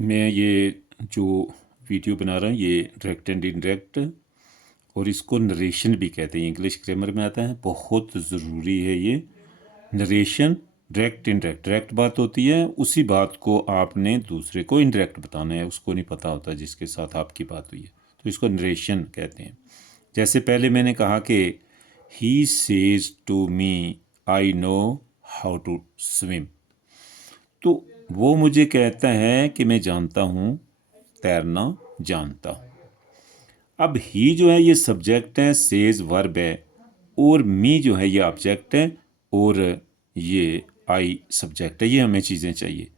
मैं ये जो वीडियो बना रहा हूँ ये डायरेक्ट एंड इनडायरेक्ट और इसको नरेशन भी कहते हैं, इंग्लिश ग्रामर में आता है। बहुत ज़रूरी है ये नरेशन। डायरेक्ट इनडायरेक्ट, डायरेक्ट बात होती है, उसी बात को आपने दूसरे को इनडायरेक्ट बताना है, उसको नहीं पता होता जिसके साथ आपकी बात हुई है, तो इसको नरेशन कहते हैं। जैसे पहले मैंने कहा कि he says to me I know how to swim, तो वो मुझे कहता है कि मैं जानता हूँ, तैरना जानता हूँ। अब ही जो है ये सब्जेक्ट है, सेज वर्ब है, और मी जो है ये ऑब्जेक्ट है, और ये आई सब्जेक्ट है। ये हमें चीज़ें चाहिए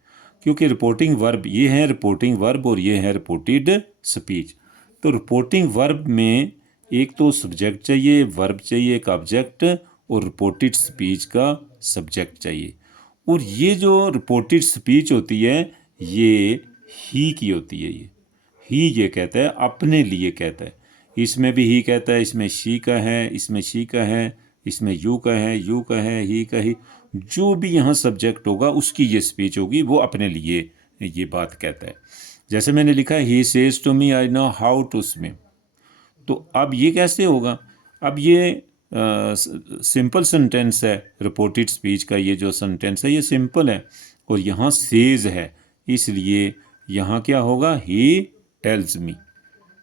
क्योंकि रिपोर्टिंग वर्ब ये है, रिपोर्टिंग वर्ब, और ये है रिपोर्टेड स्पीच। तो रिपोर्टिंग वर्ब में एक तो सब्जेक्ट चाहिए, वर्ब चाहिए, एक ऑब्जेक्ट, और रिपोर्टेड स्पीच का सब्जेक्ट चाहिए। और ये जो रिपोर्टेड स्पीच होती है ये ही की होती है। ही ये कहता है, अपने लिए कहता है। इसमें भी ही कहता है, इसमें शी का है, इसमें शी का है, इसमें यू का है, यू का है, ही का ही। जो भी यहाँ सब्जेक्ट होगा उसकी ये स्पीच होगी, वो अपने लिए ये बात कहता है। जैसे मैंने लिखा है he says to me I know how to swim, तो अब ये कैसे होगा? अब ये सिंपल सेंटेंस है, रिपोर्टेड स्पीच का ये जो सेंटेंस है ये सिंपल है, और यहाँ सेज है, इसलिए यहाँ क्या होगा? ही टेल्स मी।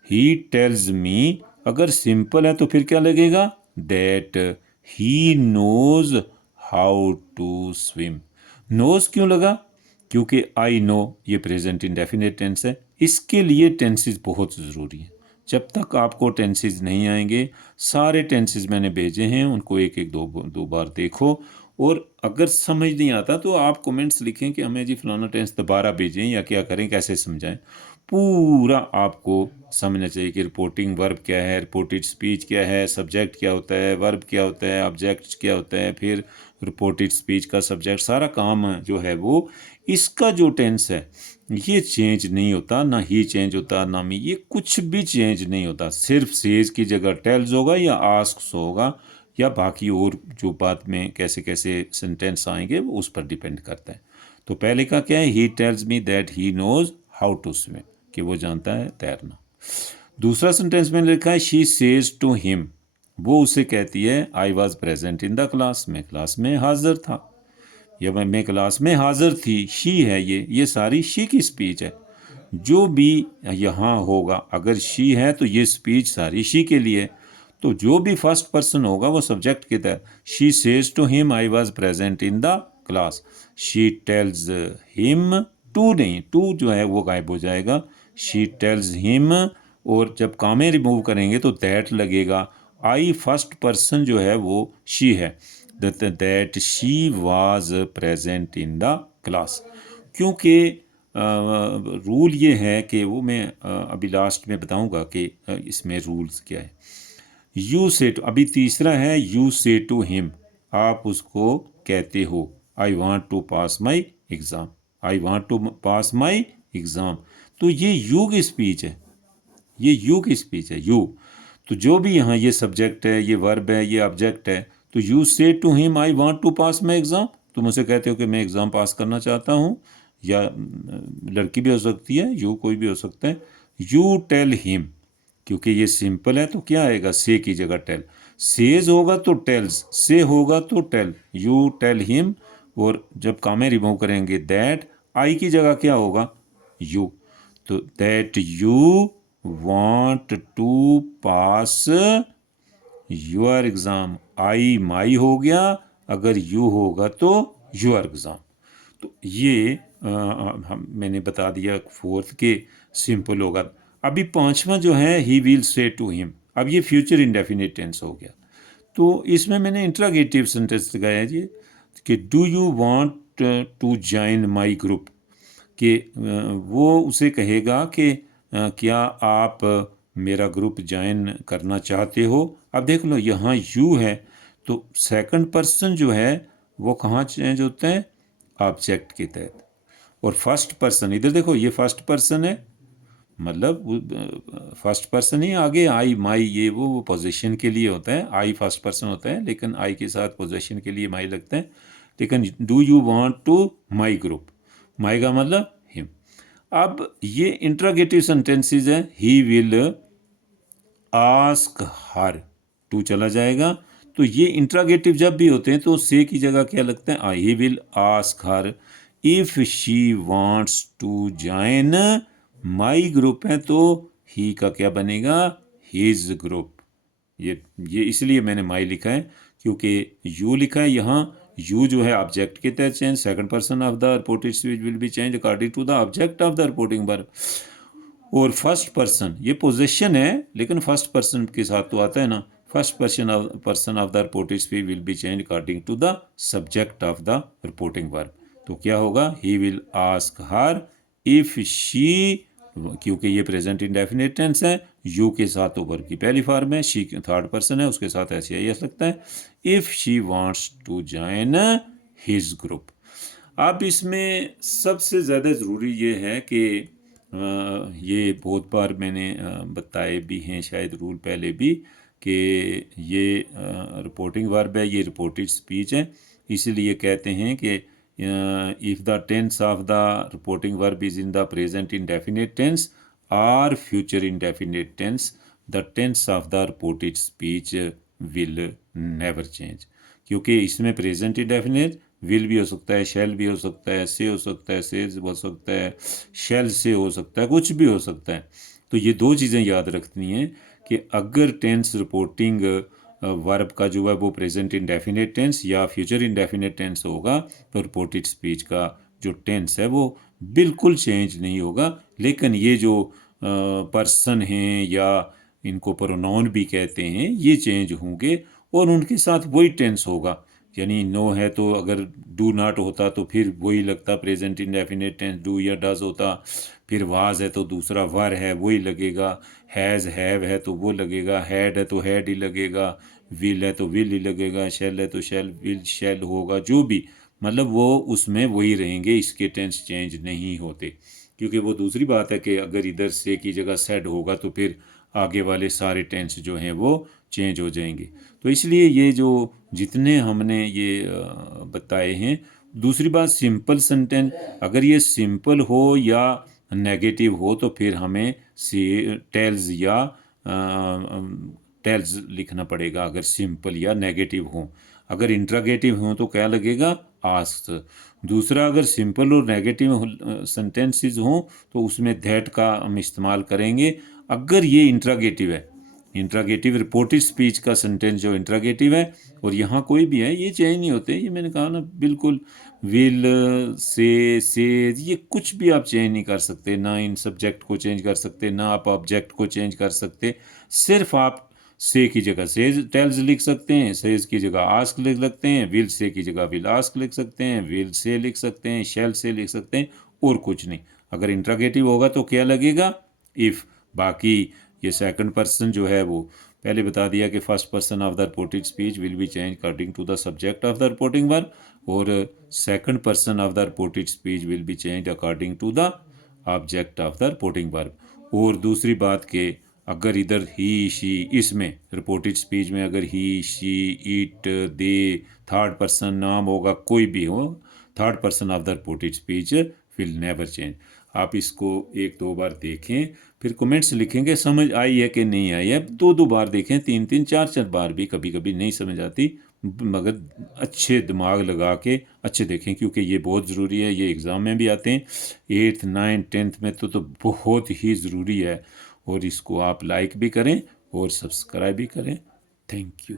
ही टेल्स मी अगर सिंपल है तो फिर क्या लगेगा? That he knows how to swim. Knows क्यों लगा? क्योंकि आई नो ये प्रेजेंट इंडेफिनिट टेंस है, इसके लिए टेंसेस बहुत ज़रूरी हैं। जब तक आपको टेंसेस नहीं आएंगे, सारे टेंसेस मैंने भेजे हैं, उनको एक एक दो बार देखो, और अगर समझ नहीं आता तो आप कमेंट्स लिखें कि हमें जी फलाना टेंस दोबारा भेजें या क्या करें, कैसे समझाएं। पूरा आपको समझना चाहिए कि रिपोर्टिंग वर्ब क्या है, रिपोर्टेड स्पीच क्या है, सब्जेक्ट क्या होता है, वर्ब क्या होता है, ऑब्जेक्ट क्या होता है, फिर रिपोर्टेड स्पीच का सब्जेक्ट, सारा काम जो है वो इसका जो टेंस है ये चेंज नहीं होता, ना ही चेंज होता, ना मी, ये कुछ भी चेंज नहीं होता। सिर्फ सेज की जगह टेल्स होगा या आस्क्स होगा, या बाकी और जो बात में कैसे कैसे सेंटेंस आएंगे वो उस पर डिपेंड करता है। तो पहले का क्या है? He tells me that he knows how to swim, कि वो जानता है तैरना। दूसरा सेंटेंस में लिखा है शी सेज टू हिम, वो उसे कहती है आई was present in the class, मैं क्लास में हाजिर था, या मैं क्लास में हाजिर थी। शी है ये सारी शी की स्पीच है। जो भी यहाँ होगा, अगर शी है तो ये स्पीच सारी शी के लिए। तो जो भी फर्स्ट पर्सन होगा वो सब्जेक्ट के तहत, she says to him I was present in the class, she tells him, to नहीं, टू जो है वो गायब हो जाएगा, शी टेल्स हिम, और जब कामे रिमूव करेंगे तो दैट लगेगा। आई फर्स्ट पर्सन जो है वो शी है, that she was present in the class. क्योंकि रूल ये है कि वो मैं अभी लास्ट में बताऊंगा कि इसमें रूल्स क्या है। यू से टू, अभी तीसरा है यू से टू हिम, आप उसको कहते हो I want to pass my exam, I want to pass my exam, तो ये यू की स्पीच है, ये यू की स्पीच है, यू। तो जो भी यहाँ ये सब्जेक्ट है, ये वर्ब है, ये ऑब्जेक्ट है, तो you say to him I want to pass my exam, तुम उसे कहते हो कि मैं एग्ज़ाम पास करना चाहता हूँ, या लड़की भी हो सकती है, यू कोई भी हो सकता है। यू टेल हिम, क्योंकि ये सिंपल है तो क्या आएगा? से की जगह टेल, सेज होगा तो टेल्स, से होगा तो टेल, यू टेल हिम, और जब कामे रिमूव करेंगे दैट, आई की जगह क्या होगा? यू, तो that you want to pass your exam, I my हो गया, अगर यू होगा तो योर एग्ज़ाम। तो ये मैंने बता दिया फोर्थ के सिंपल होगा। अभी पांचवा जो है he will say to him, अब ये फ्यूचर इंडेफिनिट टेंस हो गया। तो इसमें मैंने इंट्रागेटिव सेंटेंस लगाया जी कि do you want to join my group, कि वो उसे कहेगा कि क्या आप मेरा ग्रुप ज्वाइन करना चाहते हो। अब देख लो यहाँ यू है, तो सेकंड पर्सन जो है वो कहाँ चेंज होता है? ऑब्जेक्ट के तहत। और फर्स्ट पर्सन, इधर देखो ये फर्स्ट पर्सन है, मतलब फर्स्ट पर्सन ही, आगे आई माई ये वो पोजीशन के लिए होता है, आई फर्स्ट पर्सन होता है, लेकिन आई के साथ पोजीशन के लिए माई लगता है। लेकिन do you want to my group, my का मतलब हिम। अब ये इंट्रोगेटिव सेंटेंसेस है, he will ask her, to चला जाएगा। तो ये इंट्रोगेटिव जब भी होते हैं तो से की जगह क्या लगता है, he will ask her if she wants to join my group है, तो ही का क्या बनेगा, हिज ग्रुप। ये इसलिए मैंने माई लिखा है क्योंकि यू लिखा है यहाँ, यू जो है ऑब्जेक्ट के तहत change, second person of the reported speech will be change according to the object of the reporting verb. और फर्स्ट पर्सन ये पोजेशन है, लेकिन फर्स्ट पर्सन के साथ तो आता है ना, first person of the reported speech will be change according to the subject of the reporting verb. तो क्या होगा, he will ask her if she, क्योंकि ये प्रेजेंट इंडेफिनिट टेंस है, यू के साथ तो वर्ब की पहली फॉर्म है, शी थर्ड पर्सन है, उसके साथ ऐसे ही आ सकता है, if she wants to join his group. अब इसमें सबसे ज़्यादा ज़रूरी ये है कि ये बहुत बार मैंने बताए भी हैं शायद रूल पहले भी, कि ये रिपोर्टिंग वर्ब है, ये रिपोर्टेड स्पीच है, इसलिए कहते हैं कि if the tense of the reporting verb is in the present indefinite tense और future indefinite tense, the tense of the reported speech will never change. क्योंकि इसमें प्रेजेंट इंडेफिनिट विल भी हो सकता है, शैल भी हो सकता है, से हो सकता है, से हो सकता है, शैल से हो सकता है, कुछ भी हो सकता है। तो ये दो चीज़ें याद रखनी हैं कि अगर टेंस रिपोर्टिंग वर्ब का जो है वो प्रेजेंट इंडेफिनिट टेंस या फ्यूचर इंडेफिनिट टेंस होगा, तो रिपोर्टेड स्पीच का जो टेंस है वो बिल्कुल चेंज नहीं होगा। लेकिन ये जो पर्सन हैं या इनको प्रोनाउन भी कहते हैं, ये चेंज होंगे और उनके साथ वही टेंस होगा। यानी नो है तो अगर डू नॉट होता तो फिर वही लगता प्रेजेंट इंडेफिनिट टेंस, डू या डज होता। फिर वाज है तो दूसरा वर है वही लगेगा, हैज़ हैव है तो वो लगेगा, हैड है तो हैड ही लगेगा, विल है तो विल ही लगेगा, शैल है तो शैल विल शैल होगा, जो भी मतलब वो उसमें वही रहेंगे, इसके टेंस चेंज नहीं होते। क्योंकि वो दूसरी बात है कि अगर इधर से की जगह सेड होगा तो फिर आगे वाले सारे टेंस जो हैं वो चेंज हो जाएंगे। तो इसलिए ये जो जितने हमने ये बताए हैं। दूसरी बात, सिंपल सेंटेंस, अगर ये सिंपल हो या नेगेटिव हो तो फिर हमें टेल्स या टेल्स लिखना पड़ेगा अगर सिंपल या नेगेटिव हो। अगर इंट्रागेटिव हो तो क्या लगेगा, आस्क्ड। दूसरा, अगर सिंपल और नेगेटिव सेंटेंसेस हों तो उसमें दैट का हम इस्तेमाल करेंगे। अगर ये इंट्रागेटिव है, इंट्रागेटिव रिपोर्टेड स्पीच का सेंटेंस जो इंट्रागेटिव है और यहाँ कोई भी है, ये चेंज नहीं होते। ये मैंने कहा ना, बिल्कुल विल से ये कुछ भी आप चेंज नहीं कर सकते, ना इन सब्जेक्ट को चेंज कर सकते, ना आप ऑब्जेक्ट को चेंज कर सकते। सिर्फ आप से की जगह सेज टेल्स लिख सकते हैं, सेज की जगह आस्क लिख सकते हैं, विल से की जगह विल आस्क लिख सकते हैं, विल से लिख सकते हैं, शैल से लिख सकते हैं, और कुछ नहीं। अगर इंट्रागेटिव होगा तो क्या लगेगा, इफ़। बाकी ये सेकंड पर्सन जो है वो पहले बता दिया कि first person of the reported speech will be change according to the subject of the reporting verb, और second person of the reported speech will be change according to the object of the reporting verb. और दूसरी बात के अगर इधर he she, इसमें reported speech में अगर he she it they third person नाम होगा, कोई भी हो, third person of the reported speech will never change. आप इसको एक दो बार देखें, फिर कमेंट्स लिखेंगे समझ आई है कि नहीं आई है। दो दो बार देखें, तीन तीन चार चार बार भी कभी कभी नहीं समझ आती, मगर अच्छे दिमाग लगा के अच्छे देखें, क्योंकि ये बहुत ज़रूरी है। ये एग्ज़ाम में भी आते हैं, 8th 9th 10th में तो बहुत ही ज़रूरी है। और इसको आप लाइक भी करें और सब्सक्राइब भी करें। Thank you.